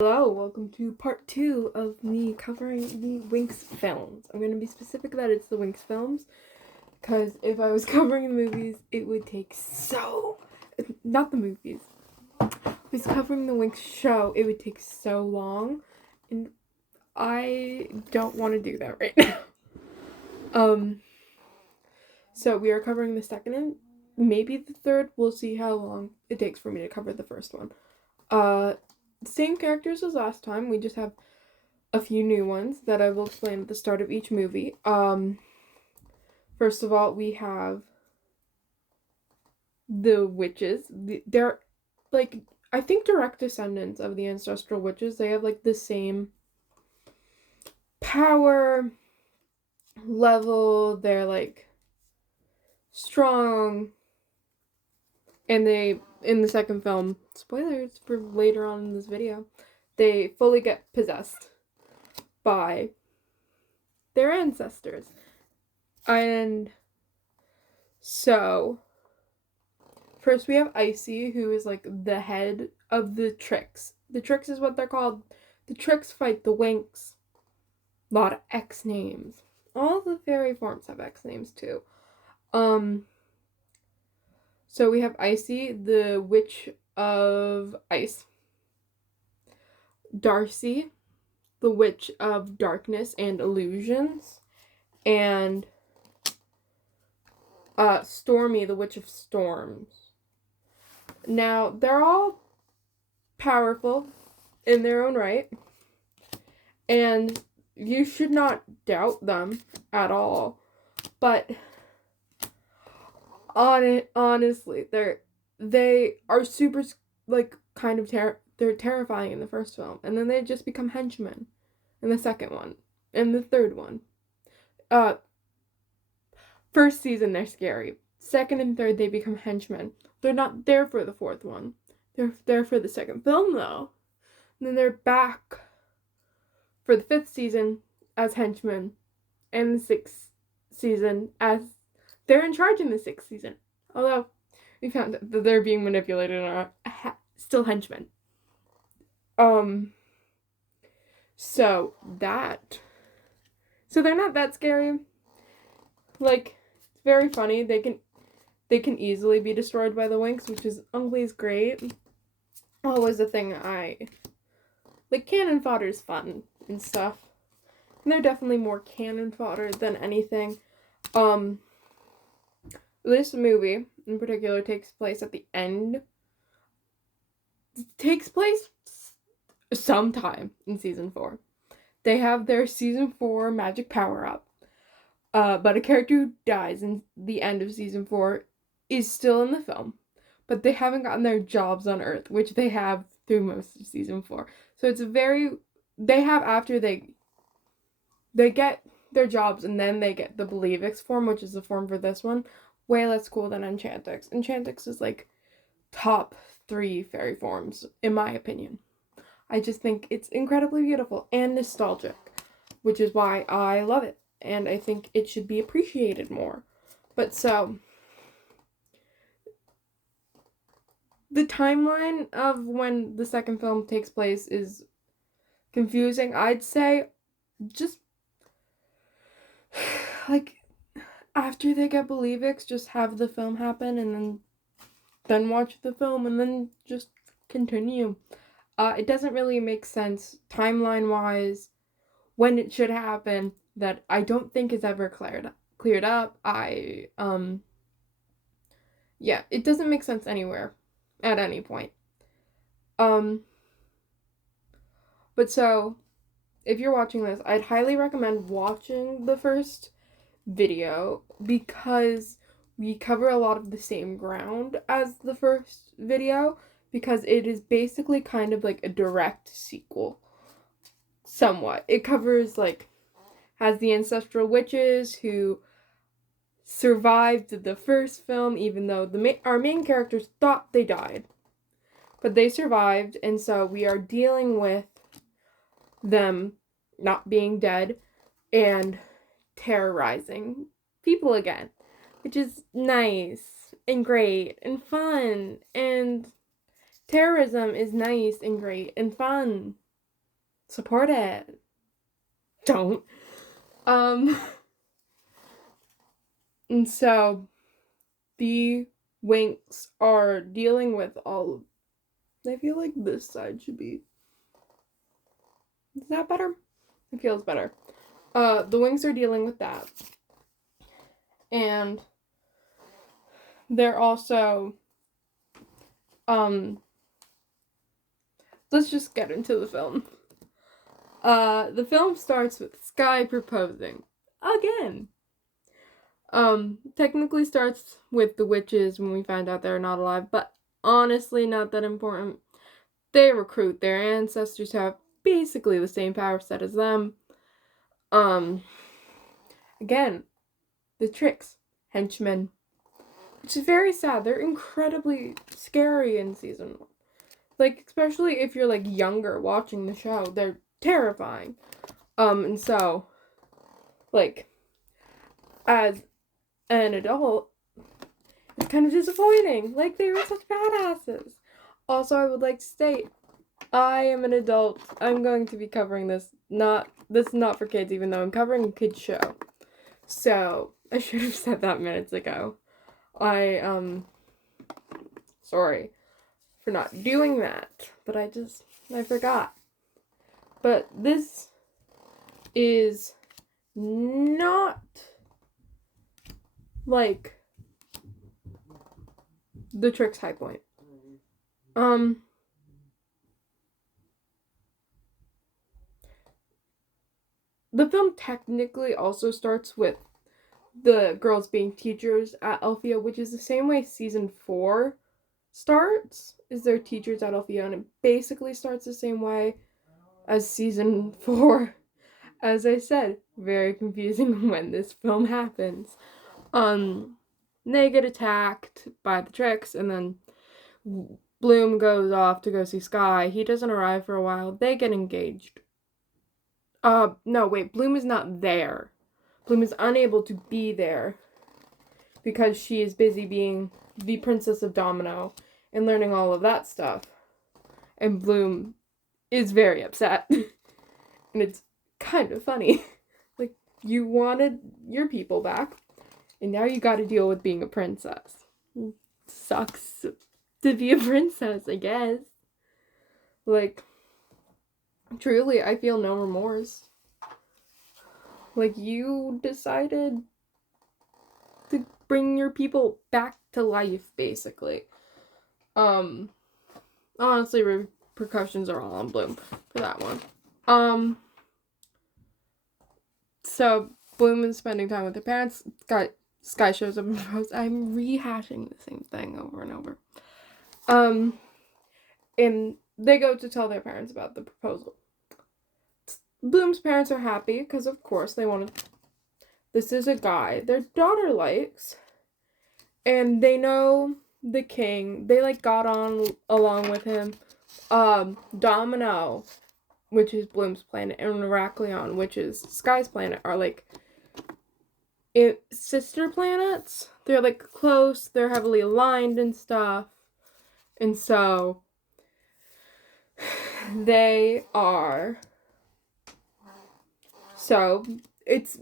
Hello, welcome to part 2 of me covering the Winx films. I'm going to be specific that it's the Winx films, because if I was covering the movies, it would take not the movies. If I was covering the Winx show, it would take so long, and I don't want to do that right now. So we are covering the second and maybe the third. We'll see how long it takes for me to cover the first one. Same characters as last time. We just have a few new ones that I will explain at the start of each movie. First of all, we have the witches. They're like, I think, direct descendants of the ancestral witches. They have like the same power level. They're like strong, and they, in the second film, spoilers for later on in this video, they fully get possessed by their ancestors. And so, first we have Icy, who is like the head of the Tricks. The Tricks is what they're called. The Tricks fight the Winx. A lot of X names. All the fairy forms have X names too. So we have Icy, the Witch of Ice. Darcy, the Witch of Darkness and Illusions. And Stormy, the Witch of Storms. Now, they're all powerful in their own right, and you should not doubt them at all. But honestly, they are super, like, kind of they're terrifying in the first film, and then they just become henchmen in the second one, and the third one. First season, they're scary. Second and third, they become henchmen. They're not there for the fourth one. They're there for the second film, though. And then they're back for the fifth season as henchmen, and the sixth season as... They're in charge in the sixth season. Although, we found that they're being manipulated and are still henchmen. So they're not that scary. Like, it's very funny. They can easily be destroyed by the Winx, which is always great. Always a thing like, cannon fodder is fun and stuff. And they're definitely more cannon fodder than anything. This movie, in particular, takes place at the end. Takes place sometime in season 4. They have their season 4 magic power-up. But a character who dies in the end of season 4 is still in the film, but they haven't gotten their jobs on Earth, which they have through most of season 4. So it's they have, after they get their jobs, and then they get the Believix form, which is the form for this one, way less cool than Enchantix. Enchantix is like top 3 fairy forms, in my opinion. I just think it's incredibly beautiful and nostalgic, which is why I love it. And I think it should be appreciated more. But so, the timeline of when the second film takes place is confusing. I'd say just, like, after they get Believix, just have the film happen and then watch the film and then just continue. It doesn't really make sense timeline-wise when it should happen. That I don't think is ever cleared up. Yeah, it doesn't make sense anywhere, at any point. But so, if you're watching this, I'd highly recommend watching the first video, because we cover a lot of the same ground as the first video, because it is basically kind of like a direct sequel, somewhat. It covers, like, has the ancestral witches who survived the first film, even though our main characters thought they died. But they survived, and so we are dealing with them not being dead and terrorizing people again, which is nice and great and fun, and terrorism is nice and great and fun. Support it. Don't. And so the winx are dealing with all of, I feel like this side should be, is that better? It feels better. The winx are dealing with that. And they're also, let's just get into the film. The film starts with Sky proposing. Again. Technically starts with the witches when we find out they're not alive, but honestly not that important. They recruit their ancestors who have basically the same power set as them. Again, the tricks, henchmen, which is very sad. They're incredibly scary in season 1. Like, especially if you're, like, younger watching the show, they're terrifying. And so, like, as an adult, it's kind of disappointing. Like, they were such badasses. Also, I would like to state, I am an adult. I'm going to be covering this. This is not for kids, even though I'm covering a kid's show. So, I should have said that minutes ago. Sorry for not doing that, but I forgot. But this is not like the Tricks high point. The film technically also starts with the girls being teachers at Alfea, which is the same way season 4 starts, is their teachers at Alfea, and it basically starts the same way as season 4. As I said, very confusing when this film happens. They get attacked by the Tricks, and then Bloom goes off to go see Sky. He doesn't arrive for a while. They get engaged. No, wait, Bloom is not there. Bloom is unable to be there because she is busy being the Princess of Domino and learning all of that stuff. And Bloom is very upset. And it's kind of funny. Like, you wanted your people back, and now you gotta deal with being a princess. Sucks to be a princess, I guess. Like, truly, I feel no remorse. Like, you decided to bring your people back to life, basically. Honestly, repercussions are all on Bloom for that one. So, Bloom is spending time with her parents. Sky shows up and proposes. I'm rehashing the same thing over and over. And they go to tell their parents about the proposal. Bloom's parents are happy because, of course, they wanted. This is a guy their daughter likes, and they know the king. They like got on along with him. Domino, which is Bloom's planet, and Heraklion, which is Sky's planet, are like sister planets. They're like close. They're heavily aligned and stuff, and so they are. So, it's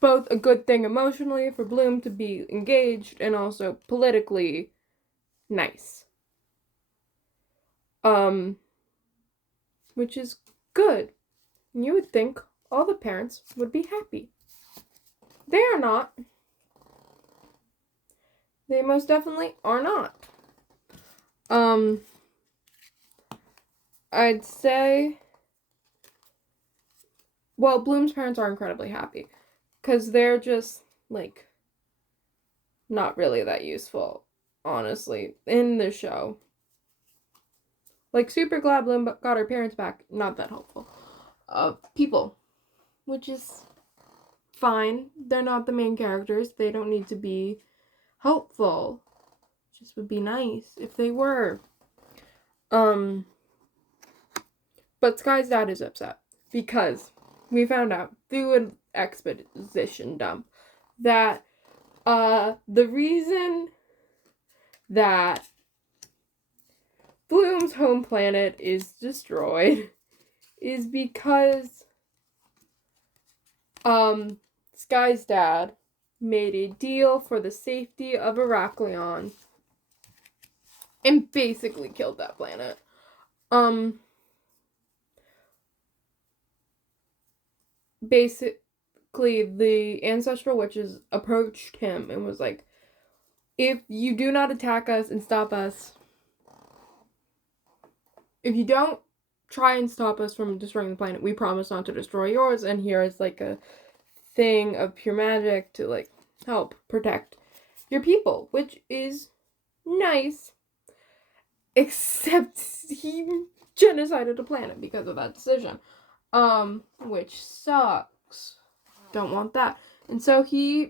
both a good thing emotionally for Bloom to be engaged and also politically nice. Which is good. You would think all the parents would be happy. They are not. They most definitely are not. I'd say, well, Bloom's parents are incredibly happy because they're just, like, not really that useful, honestly, in the show. Like, super glad Bloom got her parents back, not that helpful. People, which is fine. They're not the main characters. They don't need to be helpful. Just would be nice if they were. But Sky's dad is upset because we found out through an exposition dump that the reason that Bloom's home planet is destroyed is because Sky's dad made a deal for the safety of Heraklion and basically killed that planet. Basically, the ancestral witches approached him and was like, if you do not attack us and stop us, if you don't try and stop us from destroying the planet, we promise not to destroy yours, and here is like a thing of pure magic to like help protect your people, which is nice, except he genocided a planet because of that decision, which sucks. Don't want that. And so he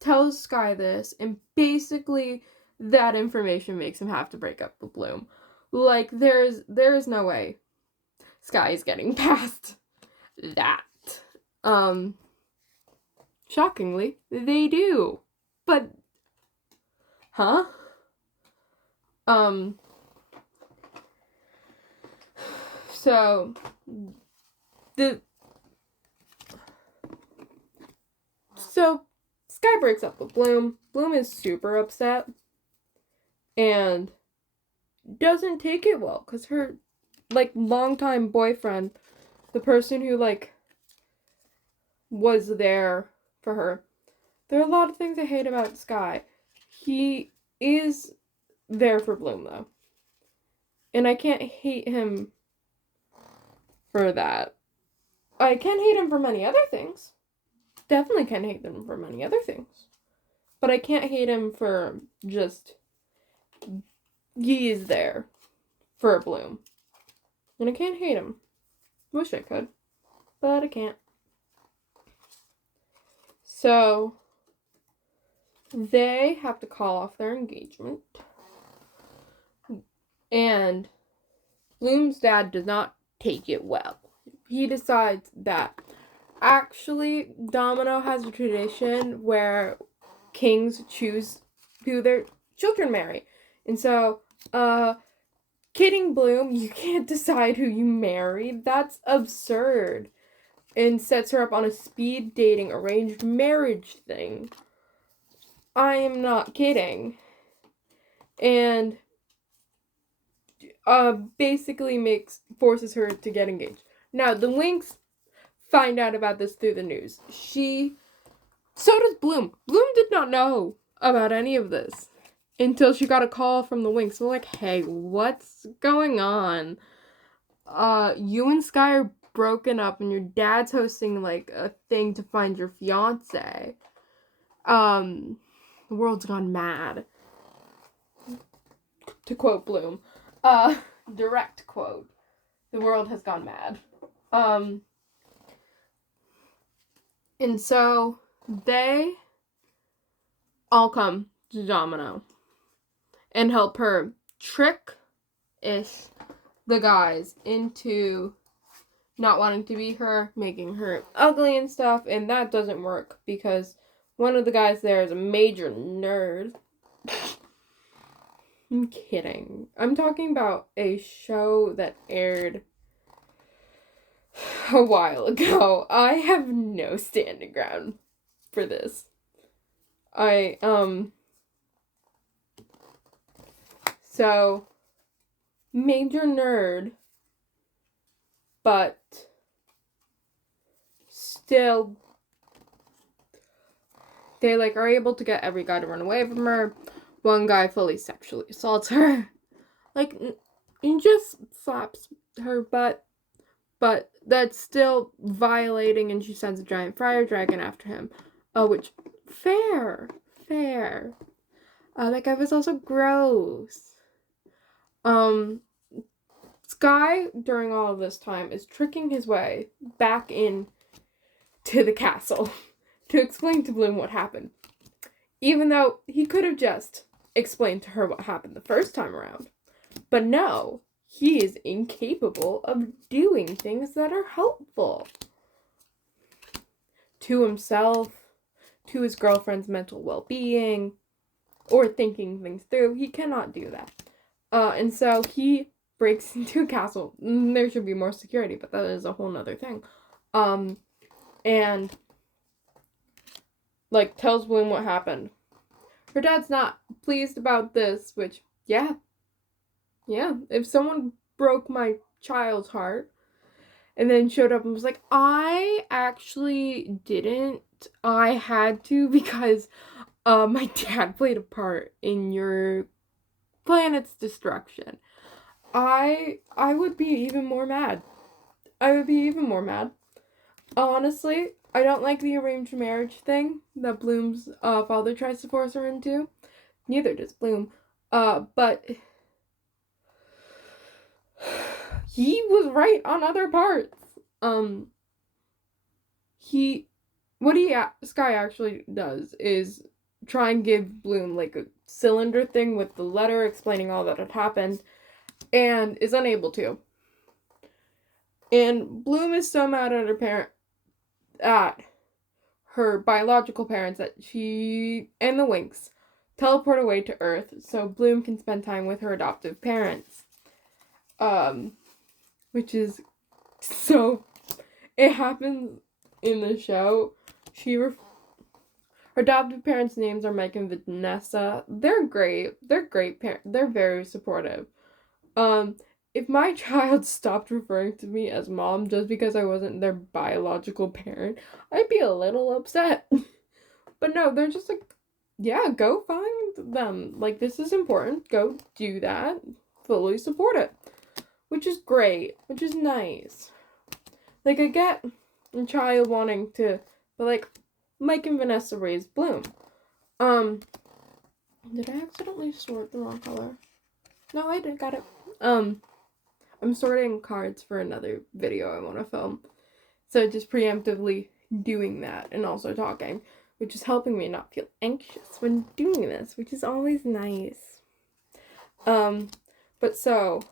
tells Sky this, and basically that information makes him have to break up with Bloom. Like, there's no way Sky is getting past that. Shockingly, they do. But, huh? So, Sky breaks up with Bloom. Bloom is super upset and doesn't take it well because her, like, longtime boyfriend, the person who, like, was there for her. There are a lot of things I hate about Sky. He is there for Bloom, though. And I can't hate him for that. I can hate him for many other things. Definitely can hate him for many other things. But I can't hate him for just... he is there for Bloom. And I can't hate him. Wish I could. But I can't. So, they have to call off their engagement. And Bloom's dad does not take it well. He decides that actually Domino has a tradition where kings choose who their children marry. And so, kidding Bloom, you can't decide who you marry. That's absurd. And sets her up on a speed dating arranged marriage thing. I am not kidding. And basically forces her to get engaged. Now, the Winx find out about this through the news. So does Bloom. Bloom did not know about any of this until she got a call from the Winx. They're like, hey, what's going on? You and Sky are broken up and your dad's hosting, like, a thing to find your fiance. The world's gone mad. To quote Bloom. Direct quote. The world has gone mad. And so they all come to Domino and help her trick-ish the guys into not wanting to be her, making her ugly and stuff, and that doesn't work because one of the guys there is a major nerd. I'm kidding. I'm talking about a show that aired a while ago. I have no standing ground for this. So, major nerd, but still, they, like, are able to get every guy to run away from her. One guy fully sexually assaults her. Like, and just slaps her butt. But that's still violating, and she sends a giant fire dragon after him. Which, fair. That guy was also gross. Sky, during all of this time, is tricking his way back in to the castle to explain to Bloom what happened. Even though he could have just explained to her what happened the first time around. But no, he is incapable of doing things that are helpful. To himself, to his girlfriend's mental well-being, or thinking things through. He cannot do that. And so he breaks into a castle. There should be more security, but that is a whole nother thing. And like tells Bloom what happened. Her dad's not pleased about this, which yeah. If someone broke my child's heart and then showed up and was like, I actually didn't. I had to because my dad played a part in your planet's destruction. I would be even more mad. Honestly, I don't like the arranged marriage thing that Bloom's father tries to force her into. Neither does Bloom. But he was right on other parts. Sky actually does is try and give Bloom like a cylinder thing with the letter explaining all that had happened, and is unable to. And Bloom is so mad at her biological parents that she and the Winx teleport away to Earth so Bloom can spend time with her adoptive parents. Which is so... It happens in the show. Her adoptive parents' names are Mike and Vanessa. They're great. They're great parents. They're very supportive. If my child stopped referring to me as mom just because I wasn't their biological parent, I'd be a little upset. But no, they're just like, yeah, go find them. Like, this is important. Go do that. Fully support it. Which is great. Which is nice. Like, I get a child wanting to, but like, Mike and Vanessa raised Bloom. Did I accidentally sort the wrong color? No, I did. Got it. I'm sorting cards for another video I want to film. So just preemptively doing that and also talking, which is helping me not feel anxious when doing this, which is always nice. But so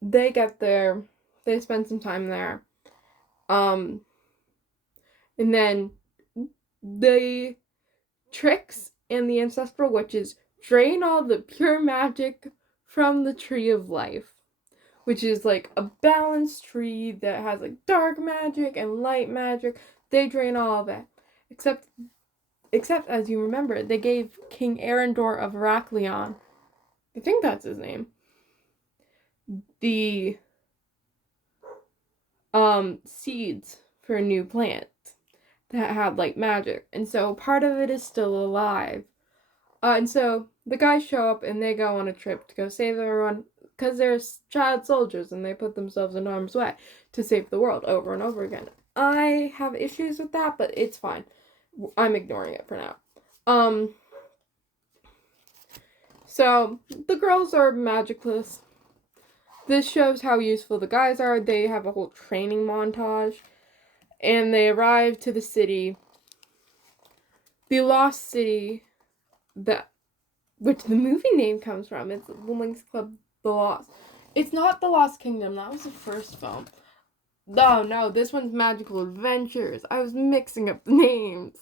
they get there, they spend some time there. And then the Tricks and the ancestral witches drain all the pure magic from the Tree of Life, which is like a balanced tree that has like dark magic and light magic. They drain all of it. Except as you remember, they gave King Arendor of Heraklion, I think that's his name, the seeds for a new plant that had like magic. And so part of it is still alive. And so the guys show up and they go on a trip to go save everyone because they're child soldiers and they put themselves in harm's way to save the world over and over again. I have issues with that, but it's fine. I'm ignoring it for now. So the girls are magicless. This shows how useful the guys are. They have a whole training montage. And they arrive to the city. The Lost City, which the movie name comes from. It's the Winx Club The Lost. It's not The Lost Kingdom. That was the first film. No, this one's Magical Adventures. I was mixing up the names.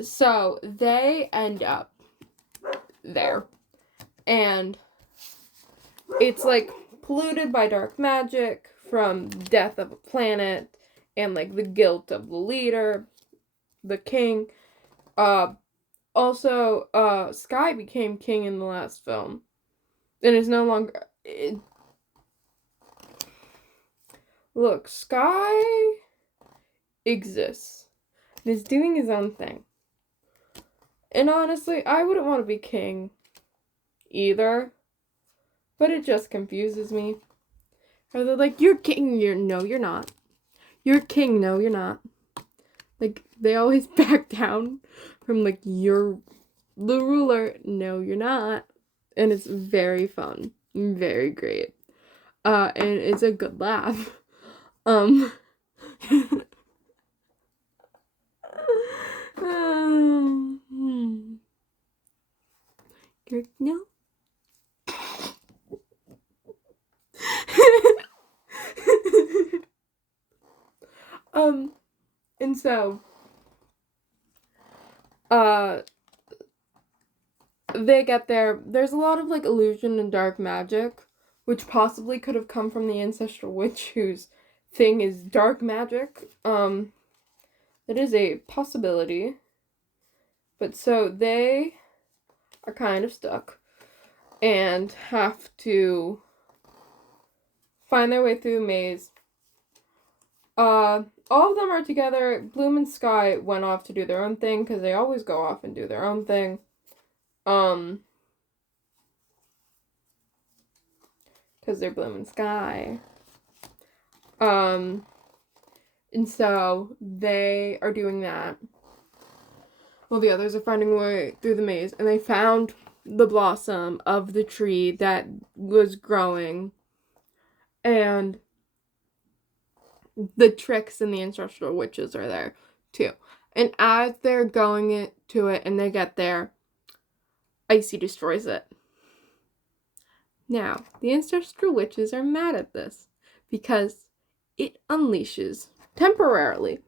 So they end up there. And it's like polluted by dark magic from death of a planet and like the guilt of the leader, the king. Also, Sky became king in the last film and is no longer... Look, Sky exists and is doing his own thing. And honestly, I wouldn't want to be king either, but it just confuses me. Or they're like, you're king, no, you're not. You're king, no, you're not. Like, they always back down from, like, you're the ruler, no, you're not. And it's very fun. Very great. And it's a good laugh. No. And so, they get there. There's a lot of, like, illusion and dark magic, which possibly could have come from the ancestral witch whose thing is dark magic. That is a possibility. But so they are kind of stuck and have to find their way through a maze. All of them are together. Bloom and Sky went off to do their own thing, because they always go off and do their own thing. Because they're Bloom and Sky. And so they are doing that. Well, the others are finding a way through the maze, and they found the blossom of the tree that was growing, and the tricks and the ancestral witches are there too. And as they're going to it and they get there, Icy destroys it. Now, the ancestral witches are mad at this because it unleashes, temporarily,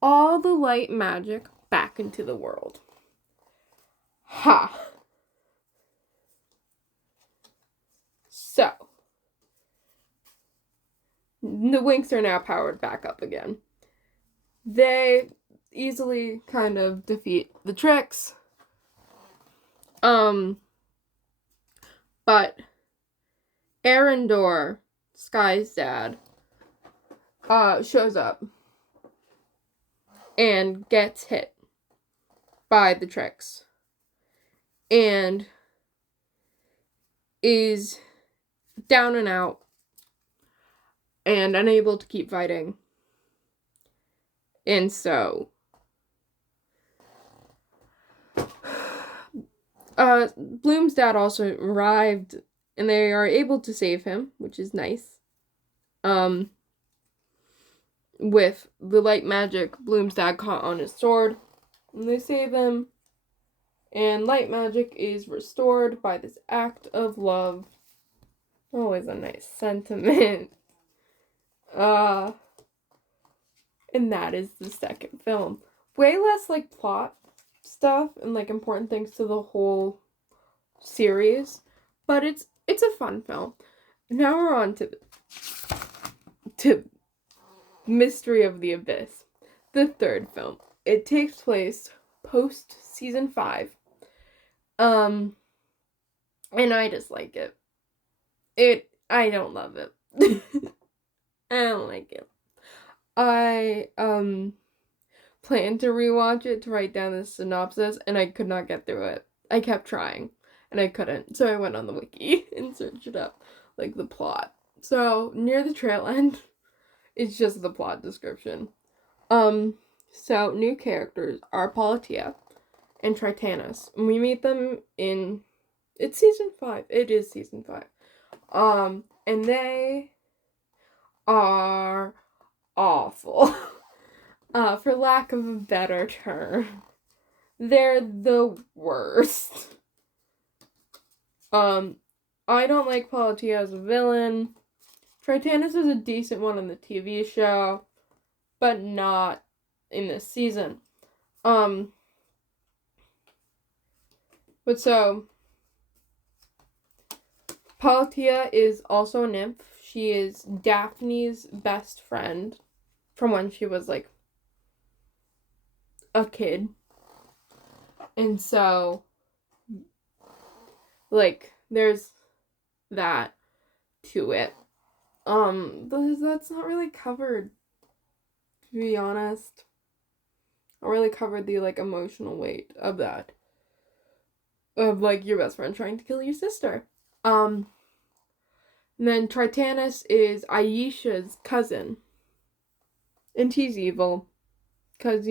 all the light magic back into the world. Ha! So, the winx are now powered back up again. They easily kind of defeat the tricks. But Arendor, Sky's dad, shows up and gets hit by the tricks and is down and out and unable to keep fighting. And so Bloom's dad also arrived, and they are able to save him, which is nice. With the light magic Bloom's dad caught on his sword, and they save him, and light magic is restored by this act of love. Always a nice sentiment. And that is the second film. Way less, like, plot stuff and, like, important things to the whole series, but it's a fun film. Now we're on to Mystery of the Abyss, the third film. It takes place post season 5. And I dislike it. I don't love it. I don't like it. I planned to rewatch it to write down the synopsis, and I could not get through it. I kept trying, and I couldn't. So I went on the wiki and searched it up, like the plot. So near the trail end, it's just the plot description. So new characters are Politia and Tritanus. And we meet them it's season 5. It is season 5. And they are awful. For lack of a better term. They're the worst. I don't like Politia as a villain. Tritanus is a decent one in the TV show, but not in this season. But so, Politia is also a nymph. She is Daphne's best friend from when she was, like, a kid. And so, like, there's that to it. That's not really covered, to be honest. Not really covered the, like, emotional weight of that. Of, like, your best friend trying to kill your sister. And then Tritanus is Aisha's cousin. And he's evil. Because,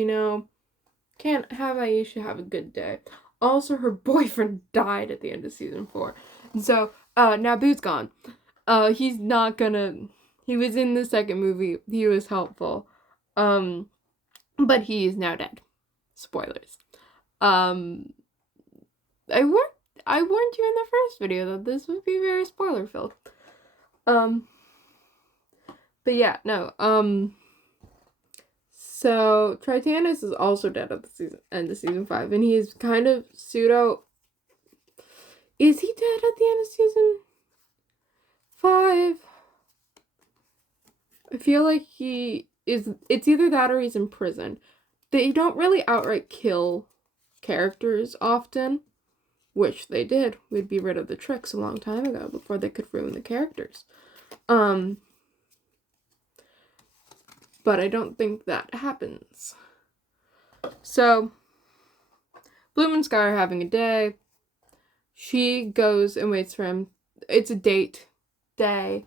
can't have Aisha have a good day. Also, her boyfriend died at the end of season 4. And so, Naboo's gone. He's not gonna... He was in the second movie. He was helpful. But he is now dead. Spoilers. I warned you in the first video that this would be very spoiler-filled. But yeah, no, so Tritanus is also dead at the end of season 5, and he is kind of Is he dead at the end of season 5? I feel like he is. It's either that or he's in prison. They don't really outright kill characters often, which they did. We'd be rid of the tricks a long time ago before they could ruin the characters. But I don't think that happens. So, Bloom and Sky are having a day. She goes and waits for him. It's a date day.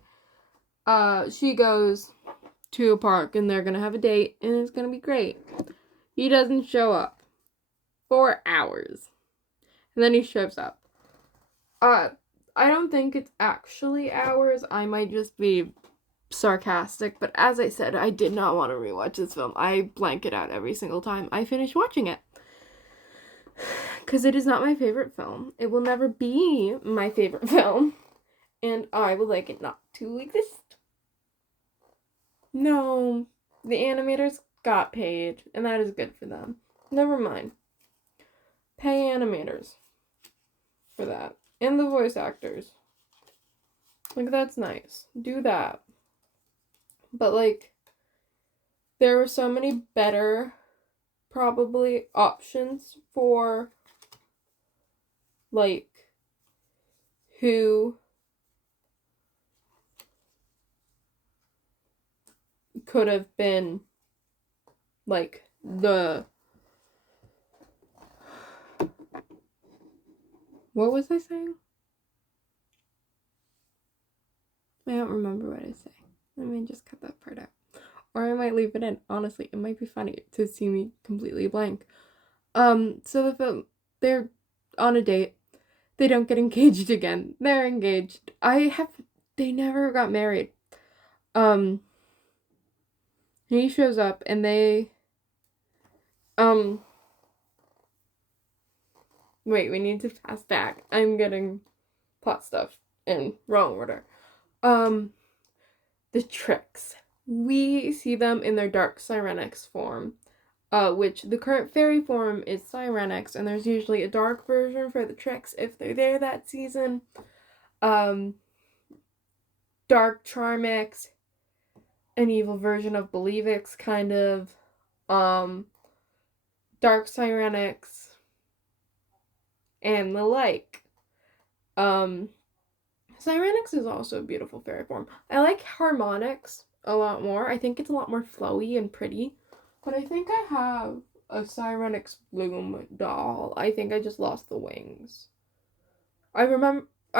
She goes to a park and they're gonna have a date and it's gonna be great. He doesn't show up for hours. And then he shows up. I don't think it's actually hours. I might just be sarcastic, but as I said, I did not want to rewatch this film. I blank it out every single time I finish watching it. Because it is not my favorite film. It will never be my favorite film. And I would like it not to exist. No, the animators got paid, and that is good for them. Never mind. Pay animators for that. And the voice actors. Like, that's nice. Do that. But, like, there were so many better, probably, options for, like, who could have been, like, the... What was I saying? I don't remember what I say. Let me just cut that part out. Or I might leave it in. Honestly, it might be funny to see me completely blank. So the film, they're on a date. They don't get engaged again. They're engaged. They never got married. He shows up and they, wait, we need to pass back. I'm getting plot stuff in wrong order. The tricks. We see them in their dark Sirenix form, which the current fairy form is Sirenix, and there's usually a dark version for the tricks if they're there that season. Dark Charmix, an evil version of Believix, kind of. Dark Sirenix, and the like. Sirenix is also a beautiful fairy form. I like Harmonix a lot more. I think it's a lot more flowy and pretty. But I think I have a Sirenix Bloom doll. I think I just lost the wings. I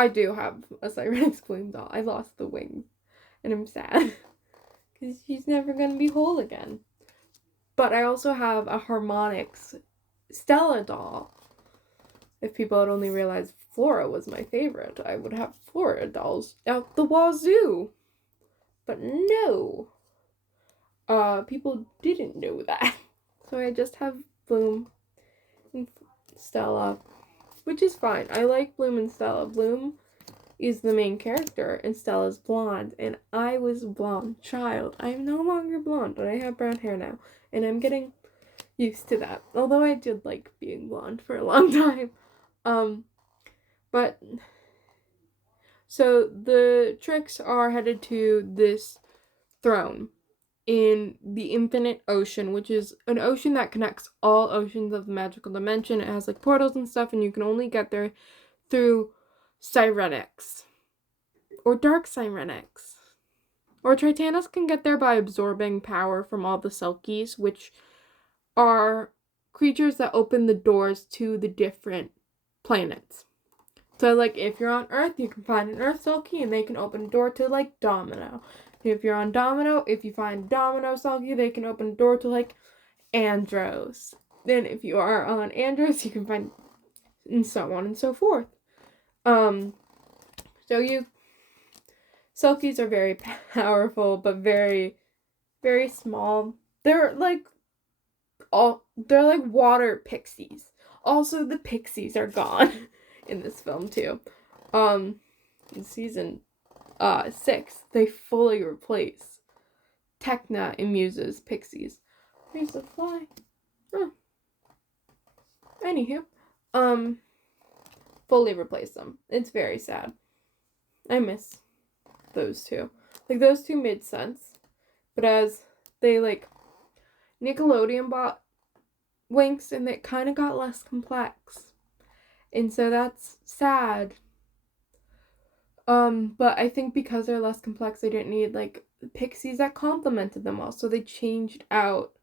do have a Sirenix Bloom doll. I lost the wings. And I'm sad. Because she's never going to be whole again. But I also have a Harmonix Stella doll. If people had only realized Flora was my favorite, I would have Flora dolls out the wazoo. But no. People didn't know that. So I just have Bloom and Stella, which is fine. I like Bloom and Stella. Bloom is the main character, and Stella's blonde, and I was a blonde child. I am no longer blonde, but I have brown hair now, and I'm getting used to that. Although I did like being blonde for a long time. But so the tricks are headed to this throne in the infinite ocean, which is an ocean that connects all oceans of the magical dimension. It has like portals and stuff, and you can only get there through Sirenix or Dark Sirenix. Or Tritanus can get there by absorbing power from all the Selkies, which are creatures that open the doors to the different planets. So, like, if you're on Earth, you can find an Earth Selkie, and they can open a door to, like, Domino. If you're on Domino, if you find Domino Selkie, they can open a door to, like, Andros. Then if you are on Andros, you can find, and so on and so forth. Selkies are very powerful, but very, very small. They're like water pixies. Also, the pixies are gone in this film too. In season 6, they fully replace Techna and Muse's pixies. There's a fly. Oh. Anywho, fully replace them. It's very sad. I miss those two. Like, those two made sense. But as they, like, Nickelodeon bought Winx, and it kind of got less complex. And so that's sad. But I think because they're less complex, they didn't need, like, pixies that complemented them all. So they changed out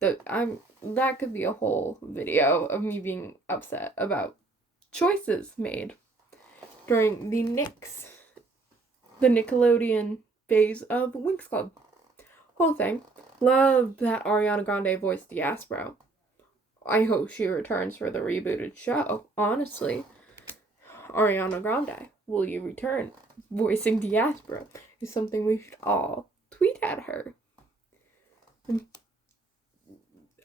that could be a whole video of me being upset about choices made during the Nickelodeon phase of Winx Club. Whole thing. Love that Ariana Grande voiced Diaspro. I hope she returns for the rebooted show. Honestly, Ariana Grande, will you return? Voicing Diaspro is something we should all tweet at her.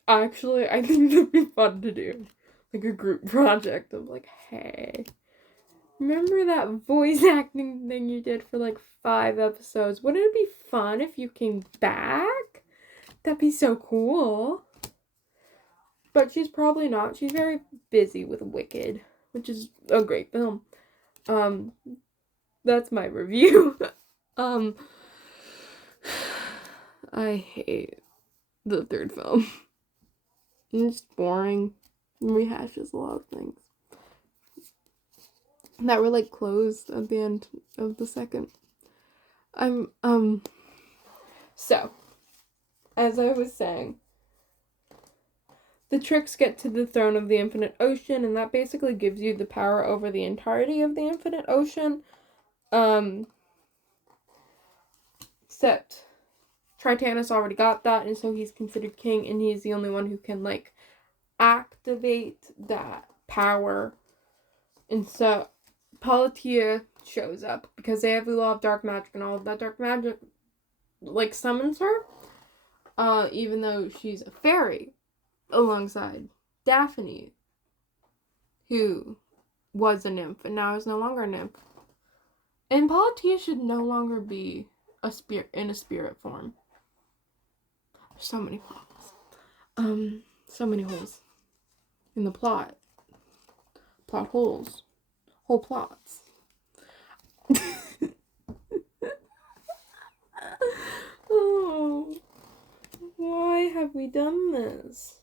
Actually, I think that'd be fun to do. Like a group project of like, hey, remember that voice acting thing you did for like 5 episodes? Wouldn't it be fun if you came back? That'd be so cool. But she's probably not. She's very busy with Wicked, which is a great film. That's my review. I hate the third film. It's boring. Rehashes a lot of things that were like closed at the end of the second. So, as I was saying, the Tricks get to the throne of the Infinite Ocean, and that basically gives you the power over the entirety of the Infinite Ocean. Except Tritanus already got that, and so he's considered king, and he's the only one who can, like, activate that power. And so Palatia shows up because they have the law of dark magic, and all of that dark magic, like, summons her, even though she's a fairy, alongside Daphne, who was a nymph and now is no longer a nymph. And Palatia should no longer be in a spirit form. There's so many problems. So many holes in the plot. Plot holes. Whole plots. Oh, why have we done this?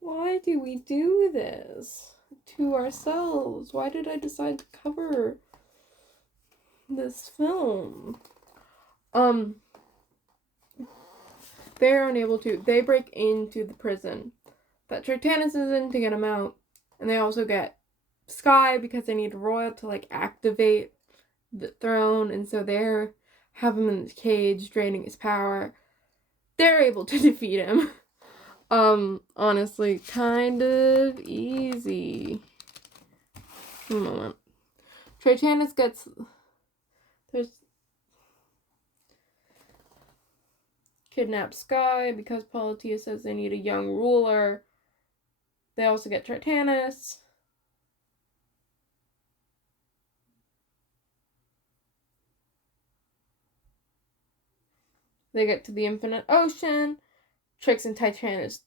Why do we do this to ourselves? Why did I decide to cover this film? They're unable to. They break into the prison that Tritanus is in to get him out. And they also get Sky because they need Royal to, like, activate the throne. And so they're have him in the cage, draining his power. They're able to defeat him. Honestly, kind of easy. A moment. Tritanus kidnap Sky because Palatia says they need a young ruler. They also get Tritanus. They get to the Infinite Ocean. Trix and Tritanus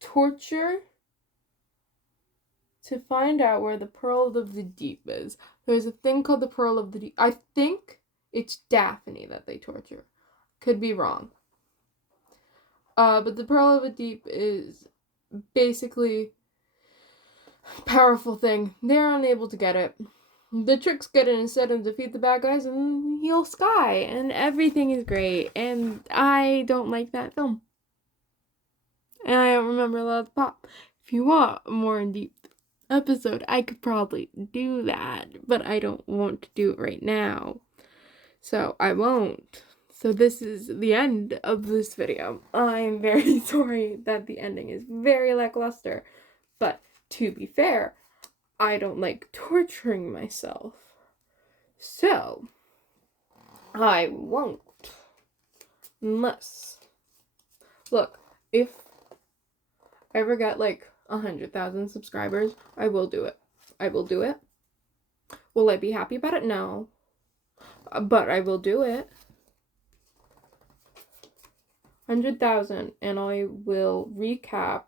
torture to find out where the Pearl of the Deep is. There's a thing called the Pearl of the Deep. I think it's Daphne that they torture. Could be wrong. But the Pearl of the Deep is basically a powerful thing. They're unable to get it. The Tricks get it instead and defeat the bad guys and heal Sky. And everything is great. And I don't like that film. And I don't remember a lot of the plot. If you want a more in-depth episode, I could probably do that. But I don't want to do it right now. So I won't. So this is the end of this video. I'm very sorry that the ending is very lackluster. But to be fair, I don't like torturing myself. So I won't. Unless, look, if I ever get like 100,000 subscribers, I will do it. I will do it. Will I be happy about it? No. But I will do it. 100,000 and I will recap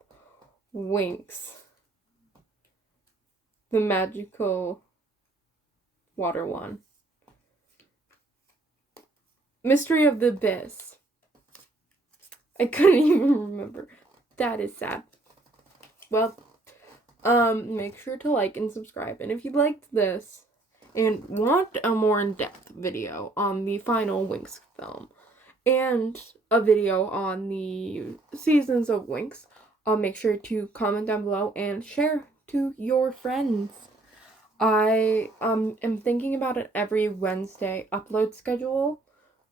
Winx the magical water one. Mystery of the Abyss. I couldn't even remember. That is sad. Well, make sure to like and subscribe. And if you liked this and want a more in-depth video on the final Winx film and a video on the seasons of Winx, make sure to comment down below and share to your friends. I am thinking about an every Wednesday upload schedule,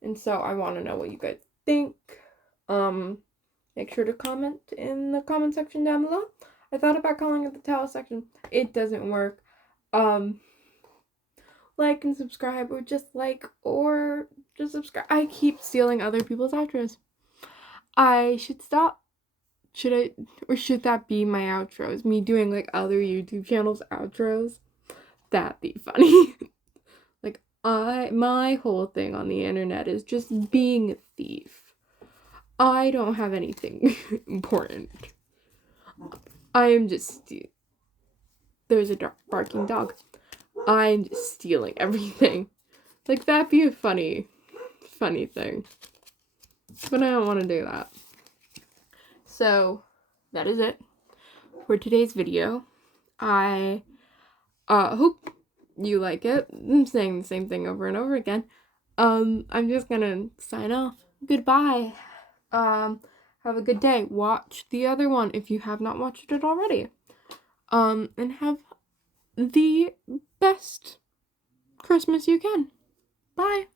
and so I want to know what you guys think. Make sure to comment in the comment section down below. I thought about calling it the towel section. It doesn't work. Like and subscribe, or just subscribe. I keep stealing other people's outros. I should stop. Should I, or should that be my outros? Me doing like other YouTube channels' outros? That'd be funny. Like, my whole thing on the internet is just being a thief. I don't have anything important. I am just there's a barking dog. I'm just stealing everything. Like, that'd be a funny thing. But I don't want to do that. So, that is it for today's video. I hope you like it. I'm saying the same thing over and over again. I'm just gonna sign off. Goodbye. Have a good day. Watch the other one if you have not watched it already. And have the best Christmas you can. Bye.